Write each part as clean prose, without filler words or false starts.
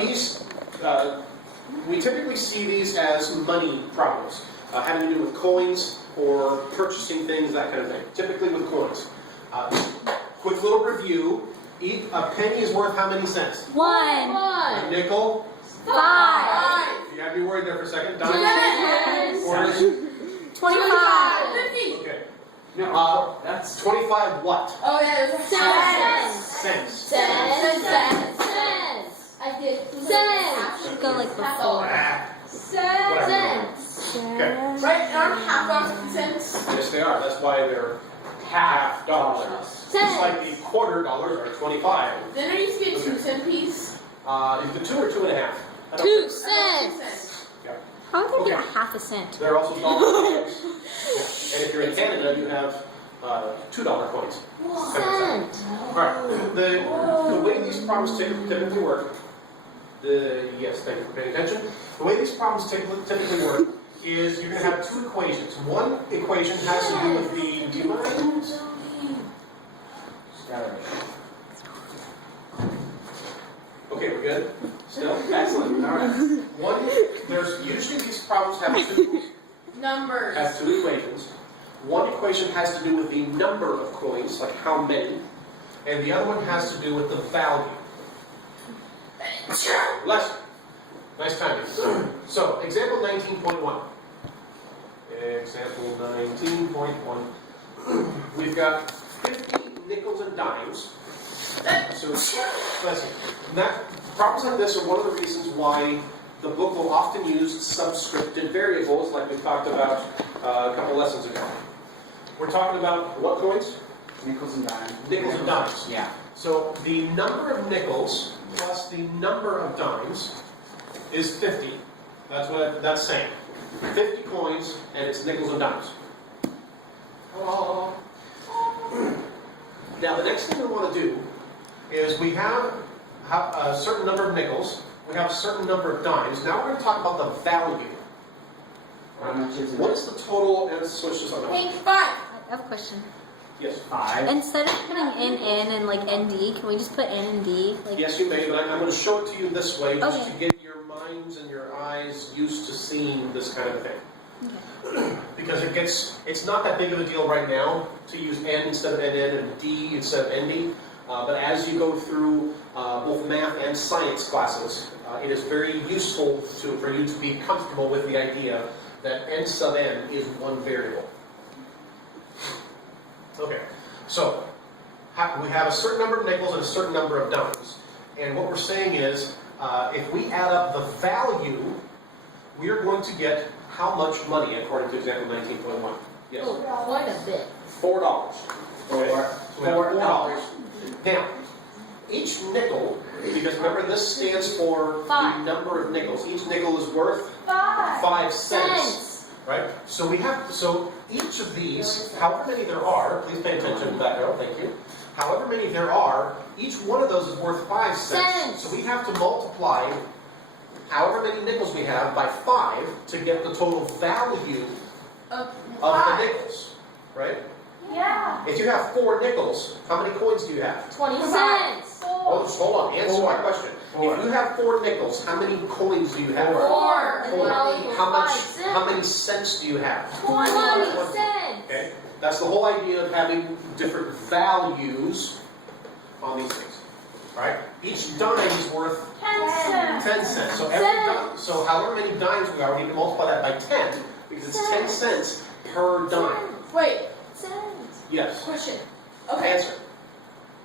These, we typically see these as money problems, having to do with coins or purchasing things, that kind of thing. Typically with coins. Quick little review. A penny is worth how many cents? 1. A nickel? 5. You have to be worried there for a second. Dime? 10. Quarters? 25. 50. Okay. No, that's 25 what? Oh yeah, Cents. Cents. Cents. I did. Cents. Go like before. Cents. Okay. Right, aren't half dollars cents? Yes, they are. That's why they're half dollars. Just like the quarter dollars are 25. Then there used to be a 2-cent piece. Is the 2 or 2.5? 2 cents. Yeah. How would there be a half a cent? They're also dollar coins. And if you're in Canada, you have $2 coins. Cent. Alright, the way these problems typically work, yes, thank you for paying attention. The way these problems typically work is you're going to have 2 equations. One equation has to do with the, do you mind? Okay, we're good? Still? Excellent. Alright. There's usually these problems have two equations. One equation has to do with the number of coins, like how many, and the other one has to do with the value. Lesson. Nice timing. So, example 19.1. Example 19.1. We've got 50 nickels and dimes. So, listen. Problems like this are one of the reasons why the book will often use subscripted variables, like we talked about a couple lessons ago. We're talking about what coins? Nickels and dimes. Nickels and dimes. Yeah. So the number of nickels plus the number of dimes is 50. That's what that's saying. 50 coins, and it's nickels and dimes. Oh. Now the next thing we want to do is we have a certain number of nickels, we have a certain number of dimes. Now we're going to talk about the value. How much is it? What is the total, and switch this on. Pink 5. I have a question. Yes. 5. Instead of putting N and like ND, can we just put N and D? Like, Yes, you may, but I'm going to show it to you this way, just Okay. to get your minds and your eyes used to seeing this kind of thing. Okay. Because it's not that big of a deal right now to use N instead of NN and D instead of ND. But as you go through both math and science classes, it is very useful for you to be comfortable with the idea that N sub N is one variable. Okay, so we have a certain number of nickels and a certain number of dimes. And what we're saying is, if we add up the value, we are going to get how much money, according to example 19.1? Yes? oh, quite a bit. $4. Okay. So we have $4. Now, each nickel, because remember this stands for the number of nickels. Each nickel is worth 5 cents. Right? So each of these, however many there are, please pay attention to that arrow, thank you. However many there are, each one of those is worth 5 cents. So we have to multiply however many nickels we have by 5 to get the total value of the nickels. Right? Yeah. If you have 4 nickels, how many coins do you have? 20 cents. Oh, just hold on. Answer my question. 4. If you have 4 nickels, how many coins do you have? 4. And then all equals How 5 many cents do you have? 20 cents. Okay. That's the whole idea of having different values on these things. Right? Each dime is worth 10 10 cents. So so however many dimes we are, we need to multiply that by 10 because it's 10 cents per dime. Wait, Cents. Yes. question. Okay, Answer.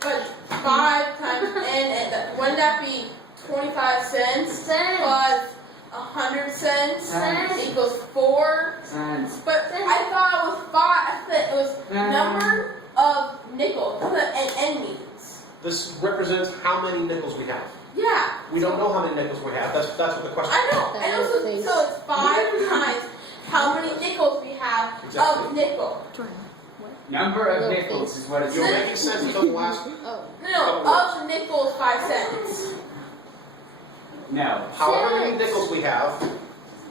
but 5 times N, and wouldn't that be 25 cents plus 100 cents equals 4? Cents. But I thought it was 5. I thought it was number of nickels. That's what an N means. This represents how many nickels we have. Yeah. We don't know how many nickels we have. That's what the question is. I know. And also, so it's 5 times how many nickels we have of nickel. Jordan, what? Number of nickels is what it's You're making sense until the last. Oh. No, of the nickels 5 cents. No. However many nickels we have,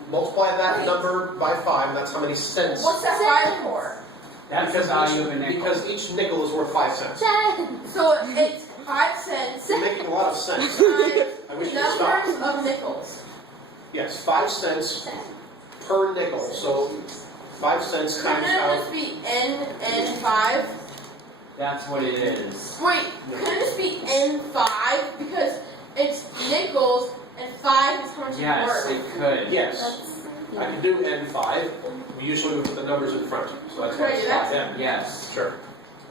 multiply that number by 5, and that's how many cents. What's that 5 for? That's the value of a nickel. Because each nickel is worth 5 cents. Cents. So it's 5 cents You're making a lot of sense. times I wish you would stop. numbers of nickels. Yes, 5 cents per nickel. So 5 cents Couldn't times it out. just be N5? That's what it is. Wait, couldn't it just be N5? Because it's nickels and 5 is how much it's Yes, worth. it could. Yes, That's, I can do N5. We usually would put the numbers in front. So that's why Could I it's do that? 5N. Yes. Sure.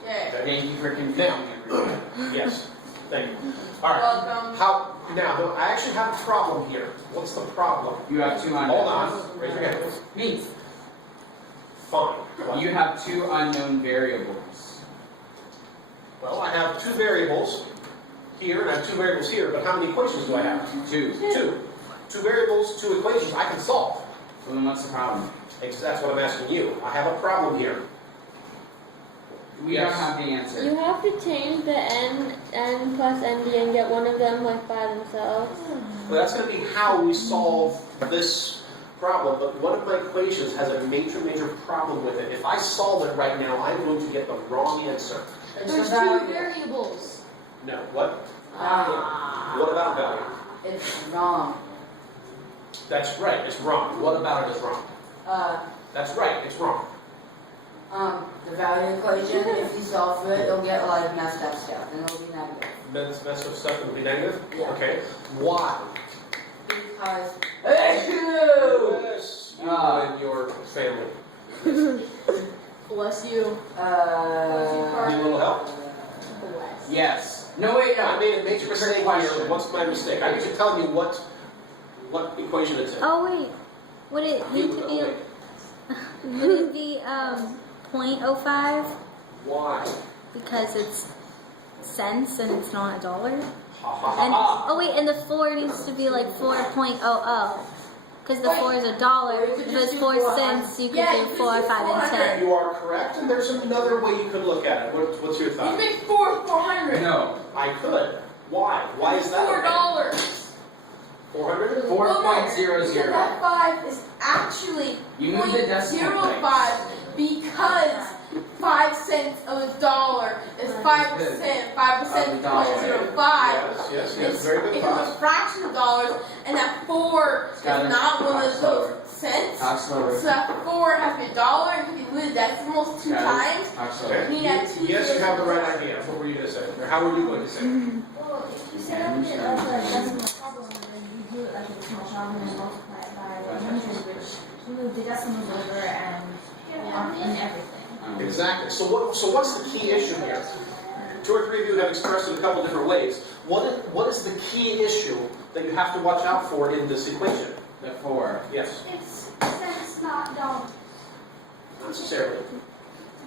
Yay. Thank you for confusing everyone. Yes. Thank you. All right. Welcome. How now? I actually have a problem here. What's the problem? You have 2 unknown. Hold on. Raise your hand. Me. Fine. What? You have 2 unknown variables. Well, I have 2 variables here, and I have 2 variables here. But how many equations do I have? 2. 2. 2 variables, 2 equations. I can solve. So then what's the problem? That's what I'm asking you. I have a problem here. We Yes. don't have the answer. You have to change the n plus nd and get one of them like by themselves. Well, that's going to be how we solve this problem. But one of my equations has a major problem with it. If I solve it right now, I'm going to get the wrong answer. There's 2 variables. No. What? Ah. What about value? It's wrong. That's right. It's wrong. What about it is wrong? That's right. It's wrong. The value equation, if you solve for it, it'll get like messed up stuff, and it'll be negative. Mess up stuff and be negative? Yeah. Okay. Why? Because Yes, you and your family. Bless you. Need a little help? Yes. No, wait, I no. made a major mistake here. question. What's my mistake? I need you to tell me what equation it's in. oh wait, would it need to be? Wait. Would it be 0.05 Why? because it's cents and it's not a dollar? Ha ha And ha oh wait, and the 4 needs to be like 4.00 because the 4 is a dollar. Or you could If just it's do 4 400. cents, you could Yeah, do you could 4, do 5, and 400. 10. You are correct, and there's another way you could look at it. What's your You thought? make 400. No. I could. Why? Why is that okay? $4. 400? 4.00. That 5 is actually You move the decimal place. 0.05 because 5 cents of a dollar is 5%. 5% Of is the dollar. 0.05. Yes. Very good It's thought. a fraction of dollars, and that 4 is Got it. not one of Talk those slower. cents. Talk slower. So that 4 has to be a dollar, and you can move the decimals 2 Got it. times. Talk Okay. slower. You need that 2 Yes, you zeros. have the right idea. What were you going to say? Or how were you going to say? Well, if you set up it as a decimal problem, then you do it like a decimal problem and multiply it by 100, which you move the decimals over and lump in everything. Exactly. So what's the key issue here? 2 or 3 of you have expressed it a couple different ways. What is the key issue that you have to watch out for in this equation? The 4. Yes. It's cents, not dollars. Not necessarily.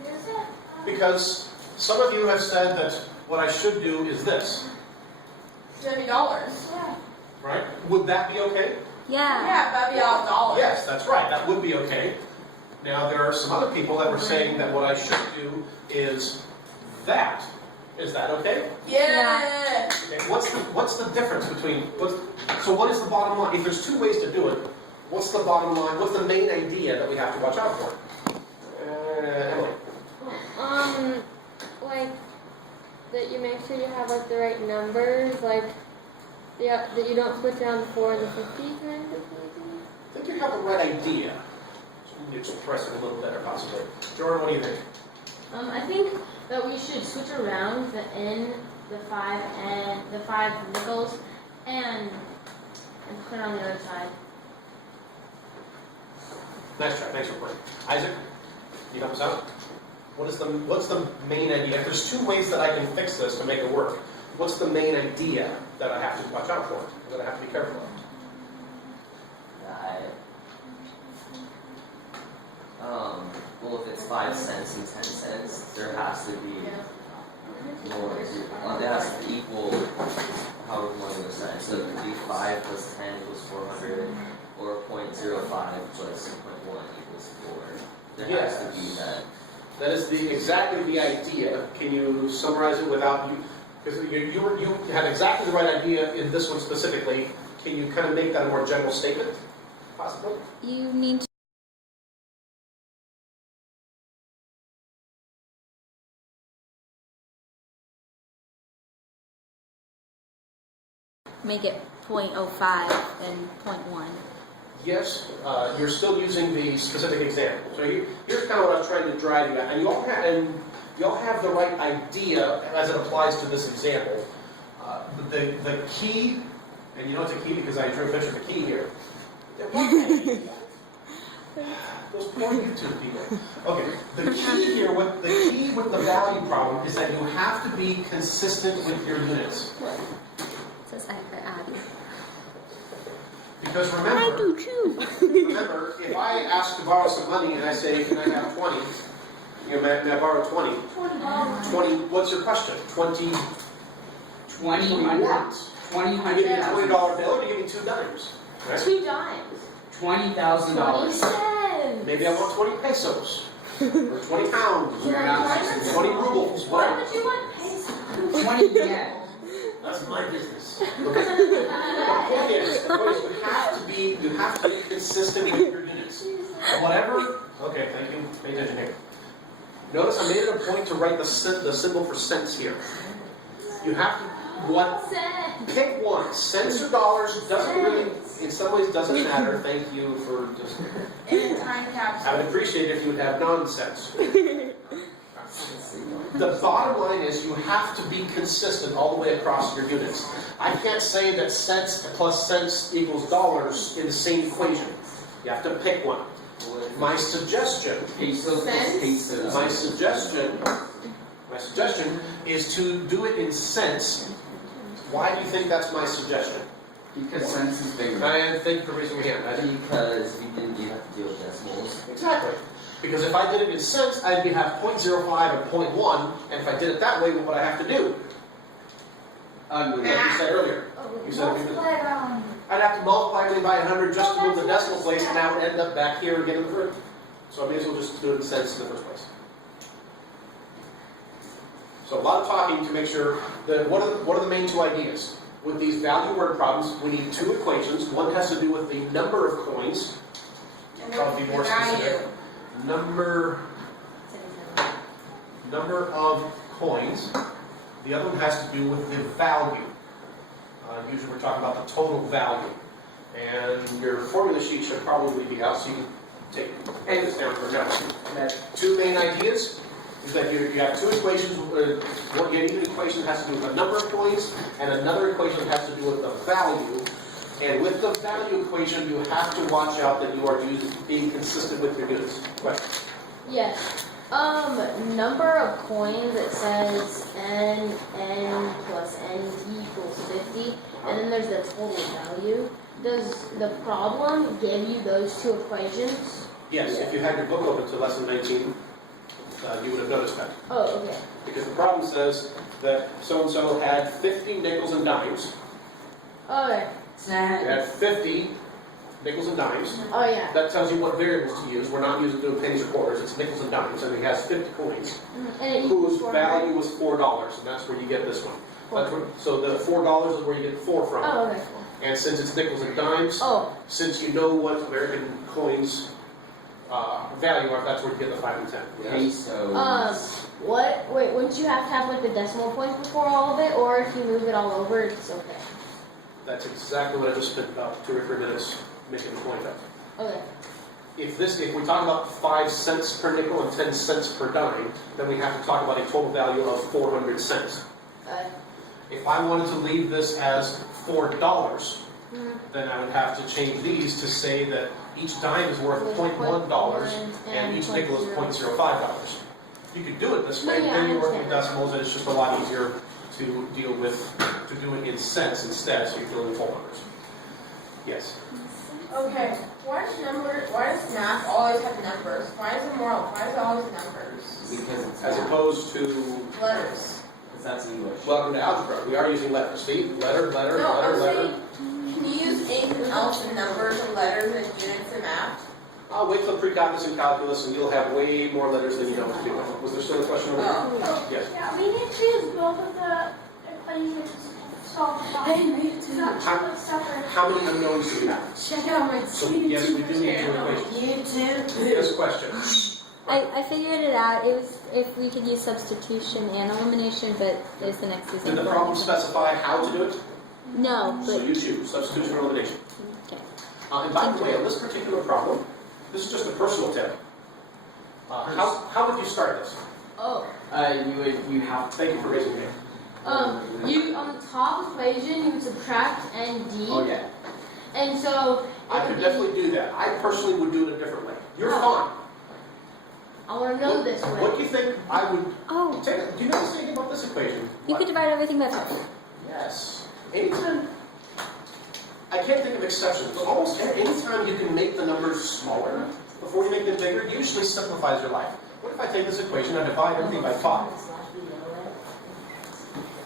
There's it. Because some of you have said that what I should do is this, $70. Yeah. right? Would that be okay? Yeah. Yeah, that'd be all dollars. Yes, that's right. That would be okay. Now, there are some other people that were saying that what I should do is that. Is that okay? Yeah. Okay, what's the difference between, so what is the bottom line? If there's 2 ways to do it, what's the bottom line? What's the main idea that we have to watch out for? Emily. Like that you make sure you have like the right numbers, like yeah, that you don't switch around the 4 and the 50 kind of maybe. I think you have the right idea. So you need to express it a little better, possibly. Jordan, what do you think? I think that we should switch around the N, the 5 and the 5 nickels, and put it on the other side. Nice try. Thanks for playing. Isaac, can you help us out? What's the main idea? If there's 2 ways that I can fix this to make it work, what's the main idea that I have to watch out for? That I have to be careful of? Well, if it's 5 cents and 10 cents, there has to be more. There has to be equal however much of a cent. So it could be 5 plus 10 equals 400, or 0.05 plus 0.1 equals 4. There has to be that. That is exactly the idea. Can you summarize it without you? Because you had exactly the right idea in this one specifically. Can you kind of make that a more general statement, possibly? You need to make it 0.05 and 0.1. Yes, you're still using the specific example. So here's kind of what I was trying to drive you at. And you all have the right idea as it applies to this example. The key, and you know it's a key because I drew a picture of the key here. Those poor YouTube people. Okay, the key here, the key with the value problem is that you have to be consistent with your units. Says Abby. Because I remember, do too. remember, if I ask to borrow some money and I say, can I have 20? May I borrow 20? 20, what's your question? 20 20 what? 20 You give me a hundred. $20 bill or you give me 2 dimes? Right? 2 dimes. $20,000. Maybe I want 20 pesos. Or 20 pounds. You're not 20 rubles, Why whatever. would you want pesos? 20 yen. That's my business. Okay. The point is, you have to be consistent with your units. Whatever. Okay, thank you. Pay attention here. Notice I made it a point to write the symbol for cents here. You have to pick one. Cents or dollars doesn't really, in some ways, doesn't matter. Thank you for just. In time capsule. I would appreciate it if you would have nonsense. The bottom line is you have to be consistent all the way across your units. I can't say that cents plus cents equals dollars in the same equation. You have to pick one. My suggestion Pesos plus pesos. My suggestion is to do it in cents. Why do you think that's my suggestion? Because cents is bigger. I think the reason we have that. Because you have to deal with decimals. Exactly. Because if I did it in cents, I'd have 0.05 and 0.1, and if I did it that way, what would I have to do? Like you said earlier. You said I'd have to multiply everything by 100 just to move the decimal place, and I would end up back here again in the room. So I may as well just do it in cents in the first place. So a lot of talking to make sure that what are the main 2 ideas? With these value word problems, we need 2 equations. One has to do with the number of coins. Probably be more specific. Number of coins. The other one has to do with the value. Usually we're talking about the total value. And your formula sheet should probably be out, so you can take this down for now. 2 main ideas is that you have 2 equations. One equation has to do with the number of coins, and another equation has to do with the value. And with the value equation, you have to watch out that you are being consistent with your units. Question? Yes. Number of coins, it says n plus n equals 50, and then there's the total value. Does the problem give you those 2 equations? Yes, if you had your book open to lesson 19, you would have noticed that. Oh, okay. Because the problem says that so-and-so had 50 nickels and dimes. Okay. You had 50 nickels and dimes. Oh, yeah. That tells you what variables to use. We're not using doing pennies or quarters, it's nickels and dimes, and he has 50 coins. And it equals Whose 400? value was $4, and that's where you get this one. That's where, so the $4 is where you get 4 from. Oh, okay. And since it's nickels and dimes, Oh. since you know what American coins value are, that's where you get the 5 and 10. Yes? Pesos. Wait, wouldn't you have to have like the decimal points before all of it, or if you move it all over, it's okay? That's exactly what I just spent about 2 or 3 minutes making the point of. Okay. If we talk about 5 cents per nickel and 10 cents per dime, then we have to talk about a total value of 400 cents. If I wanted to leave this as $4, then I would have to change these to say that each dime is worth $0.1 and each nickel is $0.05. You could do it this way, Yeah, then I you work with understand. decimals, and it's just a lot easier to deal with, to do it in cents instead, so you're dealing with whole numbers. Yes? Okay, why does math always have numbers? Why is it always numbers? Because it's As opposed to, Letters. Because that's English. welcome to algebra, we are using letters. See? Letter, letter, No, letter, I'm letter. saying, can you use anything else in numbers and letters and units in math? I'll wait till pre-calculus and calculus, and you'll have way more letters than you know what to do with. Was there still a question over there? Oh. Yes. Yeah, we need to use both of the equations to solve the problem. It's not two separate. How many unknowns do we have? Check out my So yes, we do need 2 equations. Yes, question. I figured it out. It was if we could use substitution and elimination, but there's the next Did example. the problem specify how to do it? No, So but you choose, substitution or elimination. okay. And by the way, on this particular problem, this is just a personal tip. How would you start this? Oh. You have. Thank you for raising your hand. You on the top equation you would subtract ND. Oh yeah. And so I could definitely do that. I personally would do it a different way. You're Oh. fine. I want to know this way. What do you think I would Oh, take? Do you know anything about this equation? you could divide everything by 5. Yes. Anytime. I can't think of exceptions, but almost anytime you can make the numbers smaller before you make them bigger, it usually simplifies your life. What if I take this equation and divide everything by 5?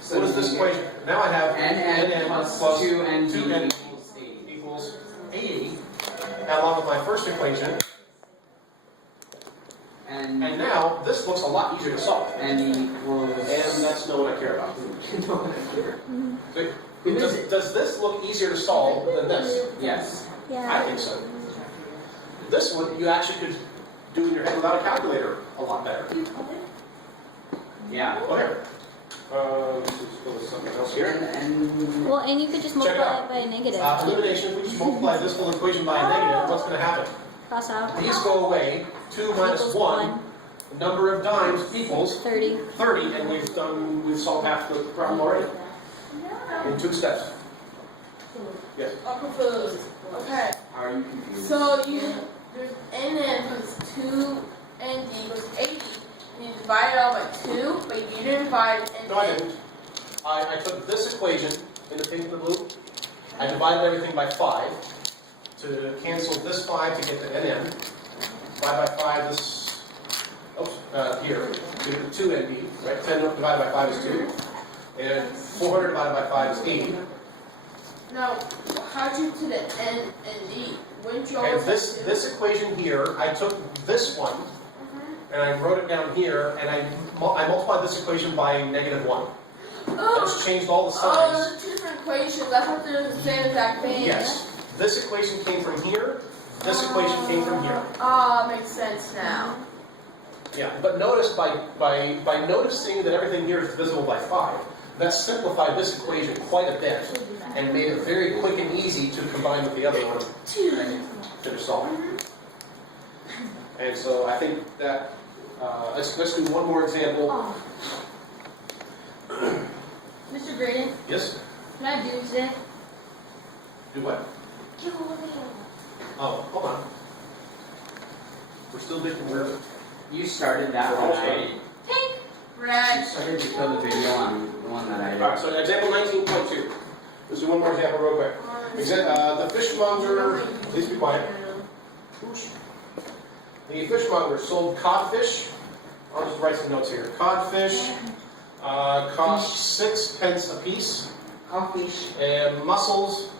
So What is this equation? Now I have NN plus 2ND 2n equals 80. equals 80, along with my first equation. And now this looks a lot easier to solve. N equals. And that's not what I care about. No. Does this look easier to solve than this? Yes. I Yeah. think so. This one you actually could do in your head without a calculator a lot better. Yeah. Okay. Let's go with something else here. And Well, and you could just Check it multiply out. it by a negative. Elimination, if we just multiply this whole equation by a negative, what's going to happen? Cross out. These go away. 2 minus Equals 1. Number of dimes equals 30. 30, and we've solved half the problem already in 2 steps. Yes. I'm confused. Okay. how are you confused? So there's NN plus 2ND equals 80. And you divide it all by 2, but you didn't divide NN. No, I didn't. I took this equation in the pink and the blue. I divided everything by 5 to cancel this 5 to get to NN. 5 by 5, this, here, to 2ND, right? 10 divided by 5 is 2. And 400 divided by 5 is 80. Now, how'd you to the N and D? Wouldn't you And always this equation here, I took this one, and I wrote it down here, and I multiplied this equation by negative 1. I just changed all the Oh, signs. those are 2 different equations. I thought they were the same exact thing. Yes. This equation came from here. This equation came from here. Ah, makes sense now. Yeah, but notice by noticing that everything here is divisible by 5, that simplified this equation quite a bit and made it very quick and easy to combine with the other one and finish solving. And so I think that, let's do one more example. Mr. Braden, Yes? can I do today? Do what? Oh, hold on. We're still making weird. You started that one. Pink, You red. started to show the video on the one that I did. Alright, so example 19.2. Let's do one more example real quick. The fishmonger, please be quiet. The fishmonger sold codfish. I'll just write some notes here. Codfish cost 6 pence a piece. Codfish. And mussels,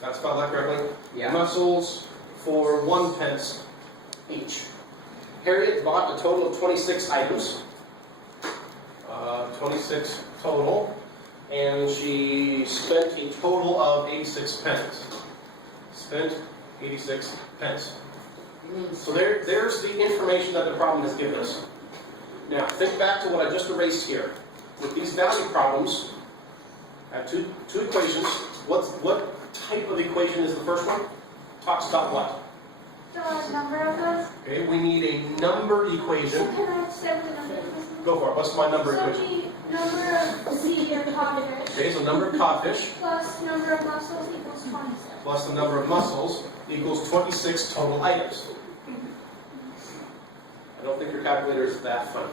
that's spelled that correctly. Yeah. Mussels for 1 pence each. Harriet bought a total of 26 items. 26 total. And she spent a total of 86 pence. Spent 86 pence. So there's the information that the problem has given us. Now, think back to what I just erased here. With these value problems, I have two equations. What type of equation is the first one? Talks about what? The number of those. Okay, we need a number equation. So can I say what the number is? Go for it. What's my number So equation? the number of senior codfish Okay, so number of codfish plus number of mussels equals 26. plus the number of mussels equals 26 total items. I don't think your calculator is that funny.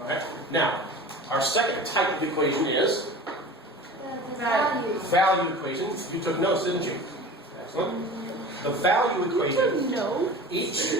Alright, now, our second type of equation is The value. value equation. You took notes, didn't you? Excellent. The value equation, No. each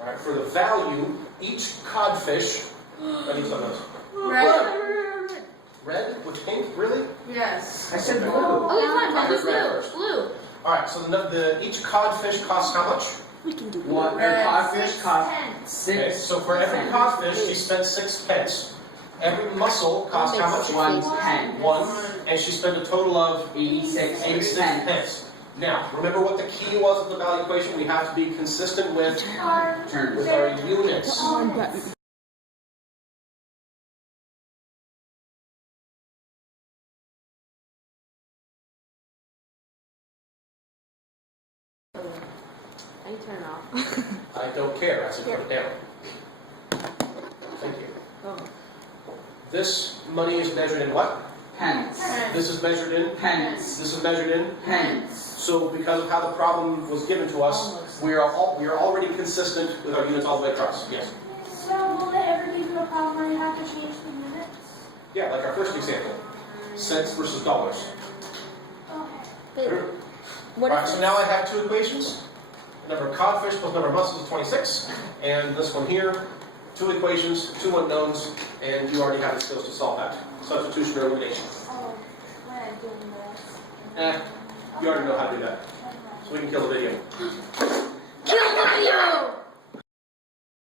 Alright, for the value, each codfish, I need some notes. Red. Red with pink, really? Yes. I said blue. Okay, fine. I I'll do heard red first. blue. Alright, so each codfish costs how much? We can do One Red. codfish cost Okay, 6. so for every codfish, she spent 6 pence. Every mussel costs how much? 1 pen. 1, and she spent a total of 86 86 cents. pence. Now, remember what the key was of the value equation? We have to be consistent with Turn. our units. I can turn it off. I don't care, I said put it down. Thank you. Oh. This money is measured in what? Pence. This is measured in? Pence. This is measured in? Pence. So because of how the problem was given to us, we are already consistent with our units all the way across. Yes? So will they ever give you a problem where you have to change the units? Yeah, like our first example. Cents versus dollars. Okay. What Alright, if so now I have two equations. Number of codfish plus number of mussels is 26. And this one here, two equations, two unknowns, and you already have the skills to solve that. Substitution or elimination. Oh, when I'm doing this. You already know how to do that. So we can kill the video.